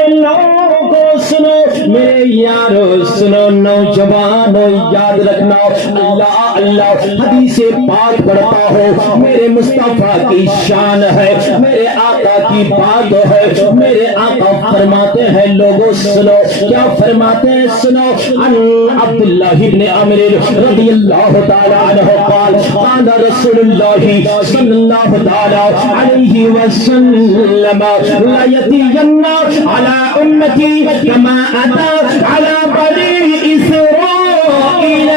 اے لوگوں سنو، میرے یارو سنو، نوجوانوں یاد رکھنا، اللہ اللہ حدیث پاک پڑھتا ہو، میرے مصطفیٰ کی شان ہے، میرے آقا کی بات ہے، میرے آقا فرماتے ہیں لوگوں سنو، کیا فرماتے ہیں سنو، ان عبداللہ ابن عمر رضی اللہ تعالی عنہ قال قال رسول اللہ صلی اللہ تعالی علیہ وسلم لا یتین علی امتی کما اتا علی بنی اسرائیل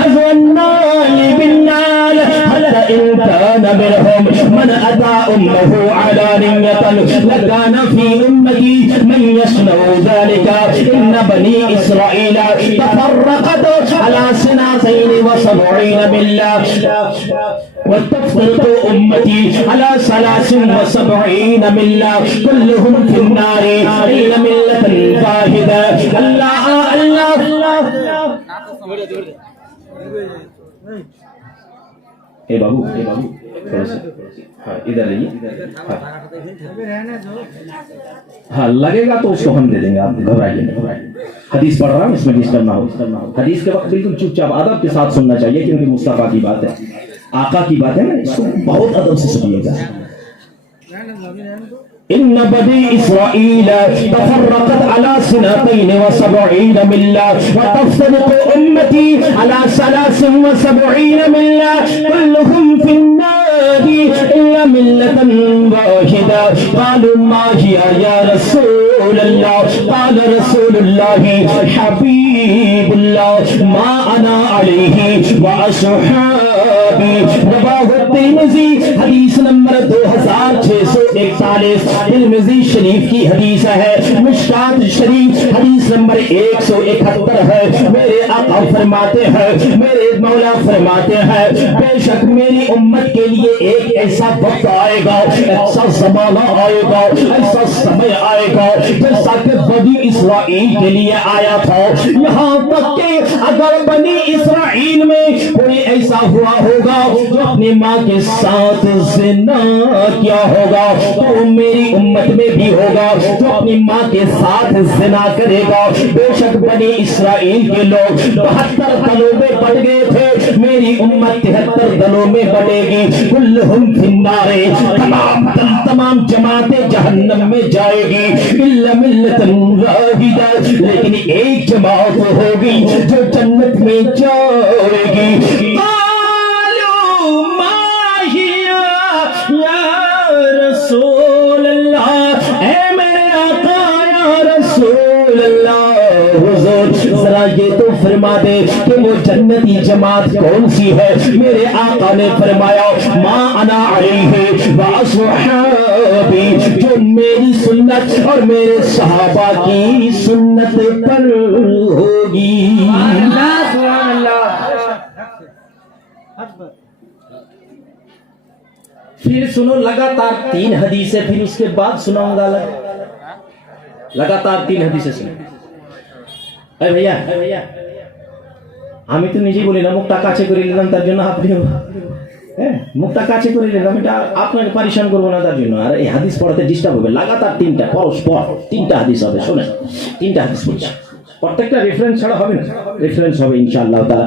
حذو النال بالنال حتى إن كان منهم من أتى أمه علانية لكان في أمتي من يصنع ذلك إن بني إسرائيل تفرقت على 72 ملة وتفترق أمتي على 73 ملة كلهم في النار إلا ملة واحدة. الله الله اے بابو تھوڑا سا ہاں ادھر رہیے. ہاں لگے گا تو اس کو ہم دے دیں گے، آپ گھبرائیے نہیں. حدیث پڑھ رہا ہوں، اس میں ڈسٹرب نہ ہو. حدیث کے وقت بالکل چپ چاپ ادب کے ساتھ سننا چاہیے، کیونکہ مصطفیٰ کی بات ہے، آقا کی بات ہے نا، اس کو بہت ادب سے سنیے گا. ان بني اسرائيل تفرقت على 72 ملة وتفترق امتي على 73 ملة كلهم في النار الا ملة واحدة. قالوا ما هي يا رسول الله؟ قال رسول الله حبيب الله ما انا عليه واصحابي. رواه الترمذی، حدیث نمبر 2641. ترمذی شریف کی حدیث ہے. مشکات شریف حدیث نمبر 171 ہے. میرے آقا فرماتے ہیں، میرے مولا فرماتے ہیں، بے شک میری امت کے لیے ایک ایسا وقت آئے گا، ایسا زمانہ آئے گا، ایسا سمے آئے گا جیسا کہ بنی اسرائیل کے لیے آیا تھا. یہاں تک کہ اگر بنی اسرائیل میں کوئی ایسا ہوا ہوگا جو اپنی ماں کے ساتھ زنا کیا ہوگا، تو میری امت میں بھی ہوگا جو اپنی ماں کے ساتھ زنا کرے گا. بے شک بنی اسرائیل کے لوگ 72 دلوں میں بٹ گئے تھے، میری امت 73 دلوں میں بٹے گی. کلہم فی النار، تمام جماعتیں جہنم میں جائے گی، الا ملۃ واحدہ، لیکن ایک جماعت ہوگی جو جنت میں جائے گی. رسول اللہ، اے میرے آقا یا رسول اللہ، حضور ذرا یہ تو فرما دے کہ وہ جنتی جماعت کون سی ہے؟ میرے آقا نے فرمایا ما انا علیہ واصحابی، جو میری سنت اور میرے صحابہ کی سنت پر ہوگی. سبحان اللہ. پھر سنو لگاتار 3 حدیثیں، پھر اس کے بعد سناؤں گا لگاتار 3 حدیثیں سنو. اے بھیا আমি তো নিজেই বলি না, মুখটা কাছে করে নিলাম তার জন্য আপনি মুখটা কাছে করে নিলাম, এটা আপনাকে পরিশান করবো না তার জন্য। আর এই হাদিস পড়াতে ডিস্টার্ব হবে, লাগাতার 3টা পরস্পর 3টা হাদিস হবে, শোনেন 3টা হাদিস বলছি, প্রত্যেকটা রেফারেন্স ছাড়া হবে না, রেফারেন্স হবে ইনশাআল্লাহ তাআলা.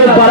একবার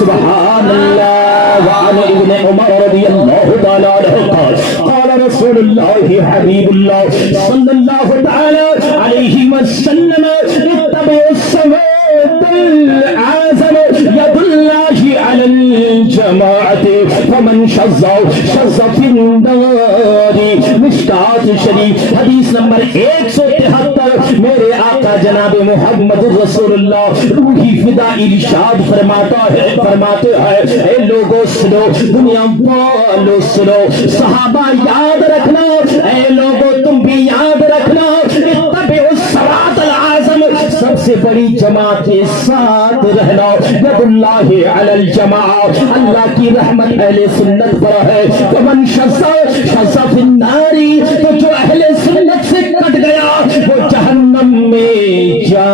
সুবহানাল্লাহ. وعن ابن عمر رضي الله تعالى عنه قال قال رسول الله حبيب الله صلى الله تعالى عليه وسلم اتبعوا الصوت العازم يد الله على الجماعة فمن شذ في النار. مشکات شریف حدیث نمبر 173. میرے آقا جناب محمد رسول اللہ روحی فدا ارشاد فرماتے ہیں اے لوگوں سنو، دنیا والوں سنو، صحابہ یاد رکھنا، اے لوگوں تم بھی یاد رکھنا، اتبعوا الصراط العظم، سب سے بڑی جماعت کے ساتھ رہنا. ید اللہ علی الجماعہ، اللہ کی رحمت اہل سنت پر ہے. ومن شذ فی النار، تو جو اہل سنت سے کٹ گیا وہ جہنم میں جا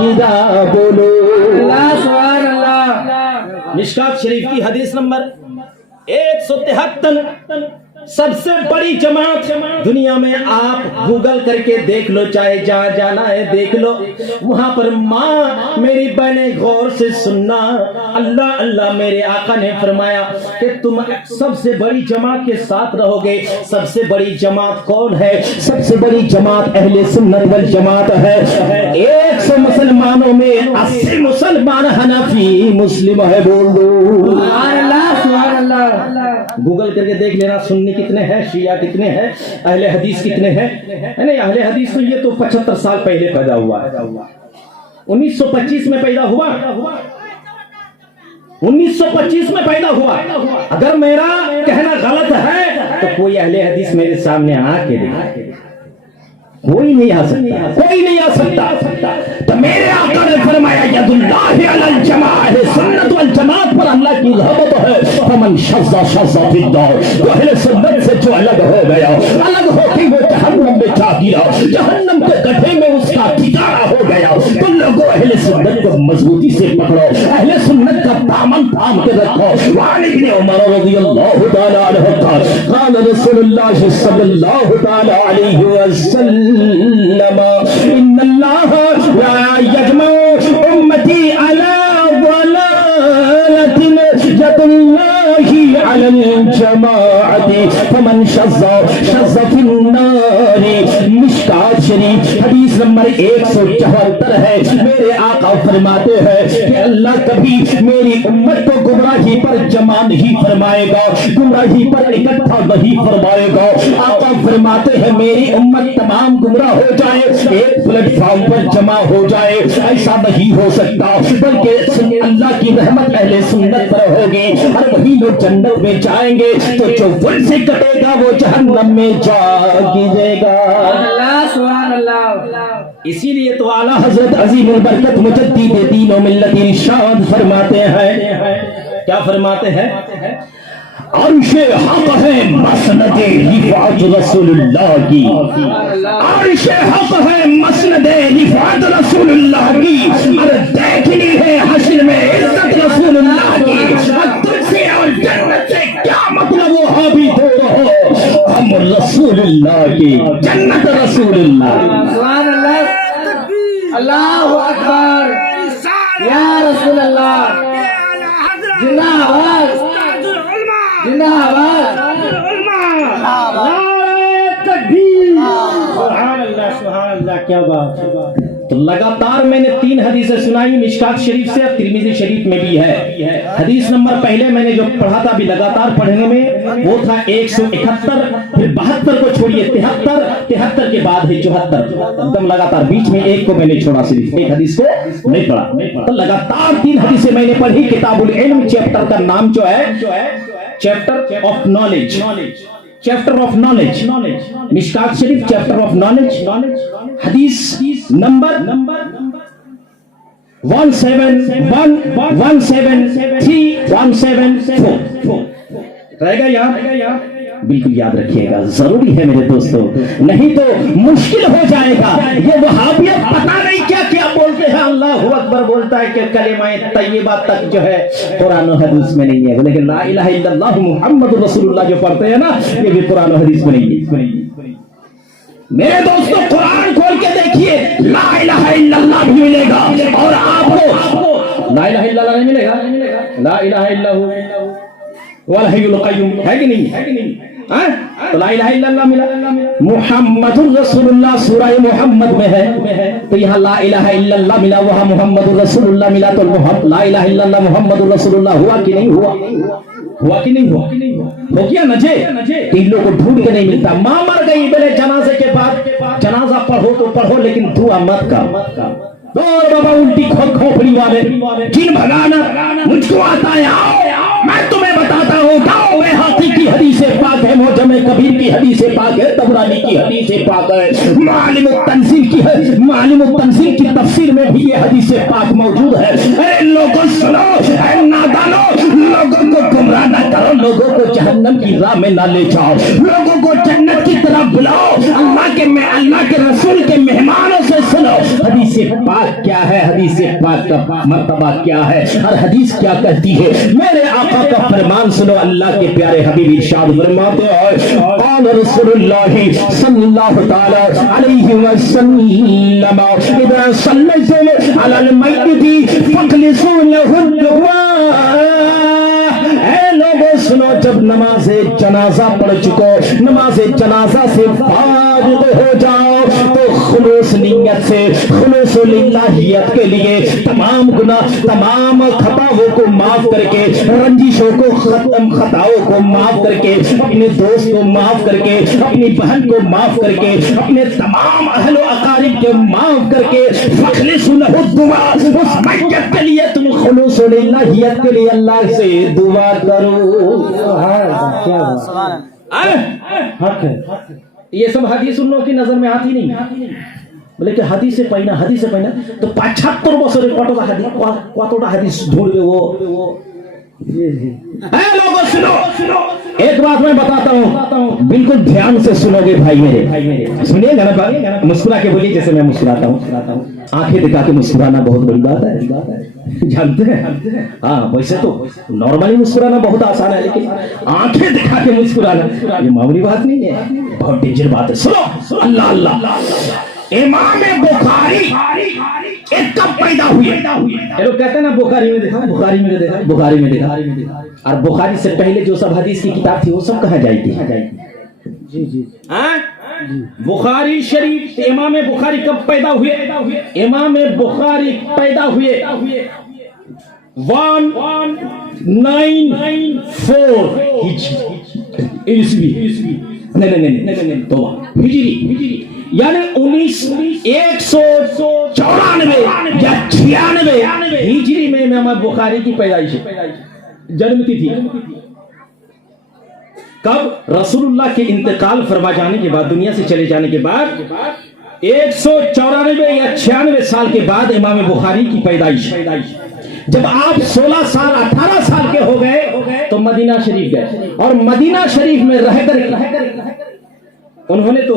گرا. بولو اللہ سبحان اللہ. مشکات شریف کی حدیث نمبر 173. سب سے بڑی جماعت دنیا میں آپ گوگل کر کے دیکھ لو، چاہے جہاں جانا ہے دیکھ لو، وہاں پر ماں میری بہنیں غور سے سننا، اللہ اللہ میرے آقا نے فرمایا کہ تم سب سے بڑی جماعت کے ساتھ رہو گے۔ سب سے بڑی جماعت کون ہے؟ سب سے بڑی جماعت اہل سنت والجماعت ہے۔ 100 مسلمانوں میں 80 مسلمان حنفی مسلم ہے۔ بول دو سبحان اللہ سبحان اللہ۔ گوگل کر کے دیکھ لینا، سنی کتنے ہیں، شیعہ کتنے ہیں، اہل حدیث کتنے ہیں۔ نہیں، اہل حدیث تو یہ تو 75 سال پہلے پیدا ہوا ہے، 1925 میں پیدا ہوا، 1925 میں پیدا ہوا۔ اگر میرا کہنا غلط ہے تو کوئی اہل حدیث میرے سامنے آ کے دیکھے، کوئی نہیں آ سکتا، کوئی نہیں آ سکتا۔ تو میرے آقا نے فرمایا ید اللہ علی الجماعہ، سنت والجماعت پر اللہ کی رحمت ہے۔ فمن شذ شذ فی النار، تو اہل سنت سے جو الگ ہو گیا، الگ ہو کے وہ جہنم میں جا گرا، جہنم کے گڈھے میں اس کا ٹھکانہ ہو گیا۔ تم لوگوں اہل سنت کو مضبوطی سے پکڑو، اہل سنت کا دامن تھام کے رکھو۔ وعن ابن عمر رضی اللہ تعالی عنہ قال رسول اللہ صلی اللہ تعالی علیہ وسلم ان اللہ لا یجمع امتی علی ضلالۃ ید اللہ علی الجماعۃ فمن شذ شذ فی النار۔ مشکات شریف حدیث نمبر 174 ہے۔ میرے آقا فرماتے ہیں کہ اللہ کبھی میری امت کو گمراہی پر جمع نہیں فرمائے گا، گمراہی پر اکٹھا نہیں فرمائے گا۔ آقا فرماتے ہیں میری امت تمام گمراہ ہو جائے، ایک پلیٹ فارم پر جمع ہو جائے، ایسا نہیں ہو سکتا، بلکہ اللہ کی رحمت اہل سنت پر ہوگی اور وہی لوگ جنت میں جائیں گے، تو جو ول سے کٹے گا وہ جہنم میں جا گرے گا۔ سبحان اللہ۔ اسی لیے تو اعلیٰ حضرت عظیم البرکت مجدد دین و ملت ارشاد فرماتے ہیں، کیا فرماتے ہیں؟ عرش حق ہے مسند رفعت رسول اللہ کی، عرش حق ہے مسند رفعت رسول اللہ کی، اور دیکھنی ہے حشر میں عزت رسول اللہ کی۔ تجھ سے اور جنت سے کیا مطلب، وہاں بھی دور ہو، ہم رسول اللہ کی، جنت رسول اللہ۔ سبحان اللہ، اللہ اکبر، یا رسول اللہ، زندہ آواز، زندہ آواز، سبحان اللہ سبحان اللہ، کیا بات ہے۔ تو لگاتار میں نے 3 حدیثیں سنائی، مشکات شریف سے اور ترمذی شریف میں بھی ہے۔ حدیث نمبر پہلے میں نے جو پڑھا تھا ابھی لگاتار پڑھنے میں، وہ تھا 171، پھر 72 کو چھوڑیے 73، 73 کے بعد ہے 74، ایک دم لگاتار، بیچ میں ایک کو میں نے چھوڑا، صرف ایک حدیث کو نہیں پڑھا۔ تو لگاتار 3 حدیثیں میں نے پڑھی۔ کتاب العلم چیپٹر کا نام جو ہے chapter of knowledge, chapter of knowledge, مشکات شریف چیپٹر آف نالج، حدیث نمبر 173 174 رہے گا یاد؟ بالکل یاد رکھیے گا، ضروری ہے میرے دوستو، نہیں تو مشکل ہو جائے گا۔ یہ وہابیت پتہ نہیں کیا کیا بولتے ہیں، اللہ اکبر بولتا ہے کہ کلمہ طیبہ تک جو ہے قرآن و حدیث میں نہیں ہے، لیکن لا الہ الا اللہ محمد رسول اللہ جو پڑھتے ہیں نا، یہ بھی قرآن و حدیث میں نہیں ہے۔ میرے دوستو قرآن کھول کے دیکھیے، لا الہ الا اللہ بھی ملے گا، اور آپ کو لا الہ الا اللہ نہیں ملے گا، لا الہ الا هو الحی القیوم ہے کہ نہیں؟ تو لا الہ الا اللہ ملا، محمد رسول اللہ سورہ محمد میں ہے، تو یہاں لا الہ الا اللہ ملا، وہاں محمد رسول اللہ ملا، تو لا الہ الا اللہ محمد رسول اللہ ہوا کہ نہیں ہوا؟ ہوا کہ نہیں ہوا؟ ہو گیا نجے؟ ان لوگوں کو ڈھونڈ کے نہیں ملتا۔ ماں مر گئی بولے جنازے کے بعد جنازہ پڑھو تو پڑھو، لیکن دعا مت کرو۔ اور بابا الٹی کھوپڑی والے جن بھگانا مجھ کو آتا ہے، آؤ میں تمہیں بتاتا ہوں، گاؤں میں ہاتھی کی حدیث پاک ہے، معجم کبیر کی حدیث پاک ہے، طبرانی کی حدیث پاک ہے، معالم التنزیل کی تفسیر میں بھی یہ حدیث پاک موجود ہے۔ اے لوگوں سنو، اے نادانو، لوگوں کو گمراہ نہ کرو، لوگوں کو جہنم کی راہ میں نہ لے جاؤ، لوگوں کو جنت کی طرف بلاؤ، اللہ کے رسول کے مہمانوں سے سنو۔ حدیث پاک کیا ہے, حدیث پاک کا مرتبہ کیا ہے, اور حدیث کیا کہتی ہے. میرے آقا کا فرمان سنو, اللہ کے پیارے حبیب ارشاد فرماتے ہیں قال رسول اللہ صلی اللہ تعالی علیہ وسلم اذا صلیتم علی المیت فاخلصوا له الدعاء. اے لوگوں سنو, جب نماز جنازہ پڑھ چکو, نماز جنازہ سے فارغ ہو جاؤ تو خلوص نیت سے, خلوص للہیت کے لیے تمام گناہ, تمام خطاؤں کو معاف کر کے, رنجشوں کو ختم, خطاؤں کو معاف کر کے, اپنے دوست کو معاف کر کے, اپنی بہن کو معاف کر کے, اپنے تمام اہل و اقارب کو معاف کر کے, فخلصوا له الدعاء, اس میت کے لیے تم خلوص للہیت کے لیے اللہ سے دعا کرو. حق ہے. یہ سب حدیث ان لوگوں کی نظر میں آتی نہیں, বলে কি হাদিসে পাই না, হাদিসে পাই না. তো 75 বছরে কতটা হাদিস ধরবে ও. لوگوں سنو, ایک بات میں بتاتا ہوں, بالکل دھیان سے سنو گے بھائی میرے, سنیے گا نا بھائی, مسکرا کے بولیے جیسے میں مسکراتا ہوں. آنکھیں دکھا کے مسکرانا بہت بڑی بات ہے, جانتے ہیں. ہاں ویسے تو نارملی مسکرانا بہت آسان ہے, لیکن آنکھیں دکھا کے مسکرانا یہ معمولی بات نہیں ہے, بہت ڈینجر بات ہے. سنو, اللہ اللہ, امام بخاری کب پیدا ہوئے؟ یہ لوگ کہتے ہیں نا بخاری میں دیکھا, بخاری میں دیکھا, بخاری میں دیکھا. اور بخاری سے پہلے جو سب حدیث کی کتاب تھی وہ سب کہاں جائی تھی. جی جی, بخاری شریف, امام بخاری کب پیدا ہوئے؟ امام بخاری پیدا ہوئے 194 عیسوی, نہیں توبہ, ہجری, یعنی 194 یا 96 ہجری میں امام بخاری کی پیدائش, جنم تھی. کب؟ رسول اللہ کے انتقال فرما جانے کے بعد, دنیا سے چلے جانے کے بعد 194 یا 96 سال کے بعد امام بخاری کی پیدائش. جب آپ 16 سال 18 سال کے ہو گئے تو مدینہ شریف گئے, اور مدینہ شریف میں رہ کر انہوں نے تو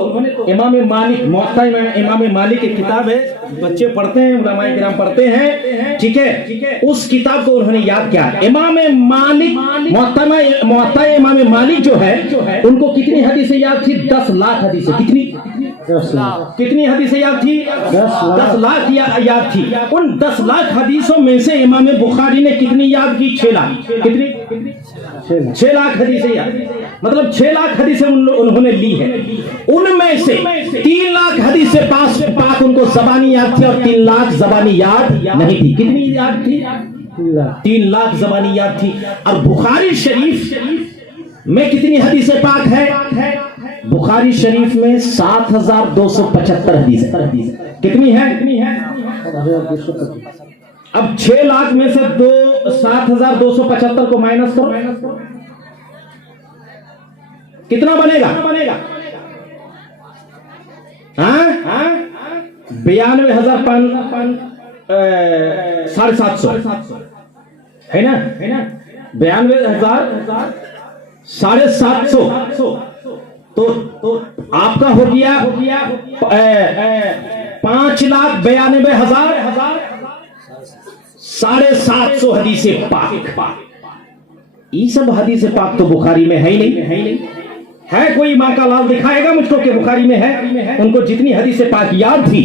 امام مالک, موطا امام مالک کی کتاب ہے, بچے پڑھتے ہیں, علماء کرام پڑھتے ہیں, ٹھیک ہے, اس کتاب کو انہوں نے یاد کیا. امام مالک, موطا امام مالک جو ہے, ان کو کتنی حدیثیں یاد تھی؟ 10 لاکھ حدیثیں. کتنی حدیثیں یاد تھی؟ 10 لاکھ یاد تھی. ان 10 لاکھ حدیثوں میں سے امام بخاری نے کتنی یاد کی؟ 6 لاکھ. کتنی؟ 6 لاکھ حدیثیں یاد, مطلب 6 لاکھ حدیثیں انہوں نے لی ہے. ان میں سے 3 لاکھ حدیث پاک ان کو زبانی یاد تھی, اور 3 لاکھ زبانی یاد نہیں تھی. کتنی یاد تھی؟ 3 لاکھ زبانی یاد تھی. اور بخاری شریف میں کتنی حدیث پاک ہے؟ بخاری شریف میں 7275 حدیث. کتنی ہے؟ اب 6 لاکھ میں سے 7275 کو مائنس کرو, کتنا بنے گا؟ 92,750 ہے نا, 92,000 750. تو آپ کا ہو گیا 5,92,000 750 حدیث پاک. یہ سب حدیث پاک تو بخاری میں ہے ہی نہیں. ہے کوئی ماں کا لال دکھائے گا مجھ کو کہ بخاری میں ہے؟ ان کو جتنی حدیث پاک یاد تھی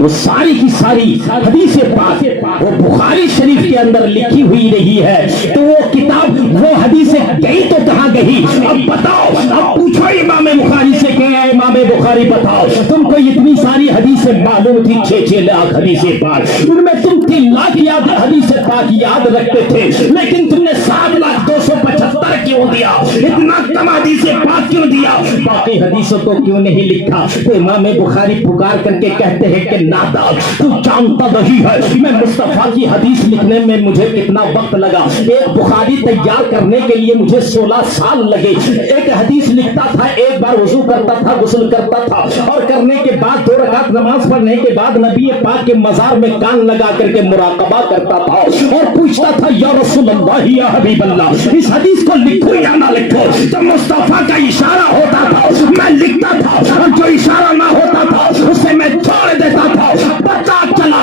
وہ ساری کی ساری حدیث پاک وہ بخاری شریف کے اندر لکھی ہوئی رہی ہے. تو وہ کتاب, وہ حدیثیں گئی تو کہاں گئی؟ اب بتاؤ, اب پوچھو امام بخاری سے کہ امام بخاری بتاؤ, تم کو اتنی ساری حدیثیں معلوم تھی, 6 لاکھ حدیث پاک, ان میں تم 3 لاکھ حدیث پاک یاد رکھتے تھے, لیکن تم نے 7,275 کیوں دیا؟ اتنا کم حدیث پاک کیوں دیا؟ باقی حدیثوں کو کیوں نہیں لکھا؟ تو امام بخاری پکار کر کے کہتے ہیں کہ نادان, تو جانتا نہیں ہے میں مصطفیٰ کی حدیث لکھنے میں مجھے کتنا وقت لگا. ایک بخاری تیار کرنے کے لیے مجھے 16 سال لگے. ایک حدیث لکھتا تھا, ایک بار وضو کرتا تھا, غسل کرتا تھا, اور کرنے کے بعد 2 رکعت نماز پڑھنے کے بعد نبی پاک کے مزار میں کان لگا کر کے مراقبہ کرتا تھا, اور پوچھتا تھا یا رسول اللہ, یا حبیب اللہ, اس حدیث کو لکھو یا نہ لکھو؟ جب مصطفیٰ کا اشارہ ہوتا تھا میں لکھتا تھا, اور جو اشارہ نہ ہوتا تھا اسے میں چھوڑ دیتا تھا. پتہ چلا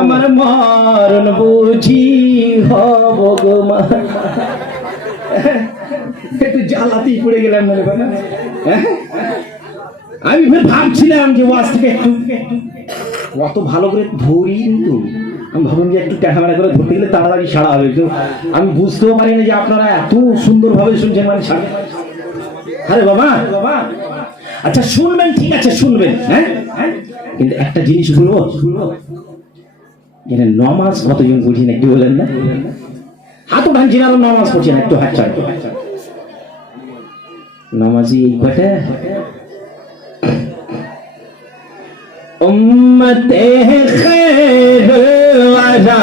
আমার মরণ বুঝি হব গো মা। একটু জ্বালাতেই পড়ে গেলাম না রে বাবা। আমি ফের ভাবছিলাম যে ওয়াজ থেকে একটু অত ভালো করে ধরি, কিন্তু আমি ভাবলাম যে একটু ক্যামেরা করে ধরতে গেলে তাড়াতাড়ি সারা হবে। তো আমি বুঝতেও পারি না যে আপনারা এত সুন্দরভাবে শুনছেন, মানে সারা। আরে বাবা, আচ্ছা শুনবেন, ঠিক আছে শুনবেন, হ্যাঁ, কিন্তু একটা জিনিস শুনবো, যেন নমাজ কতজন বুঝি না, কি বলেন না? হাত উঠান যিনারা নমাজ পড়ছেন, একটু হাত চান। নমাজি এই কটা উম্মতে খৈর ওয়ারা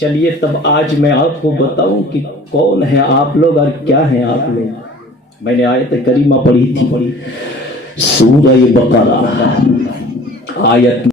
چلیے تب آج میں آپ کو بتاؤں کہ کون ہے آپ لوگ اور کیا ہیں آپ لوگ. میں نے آیت کریمہ پڑھی تھی سورہ بقرہ آیت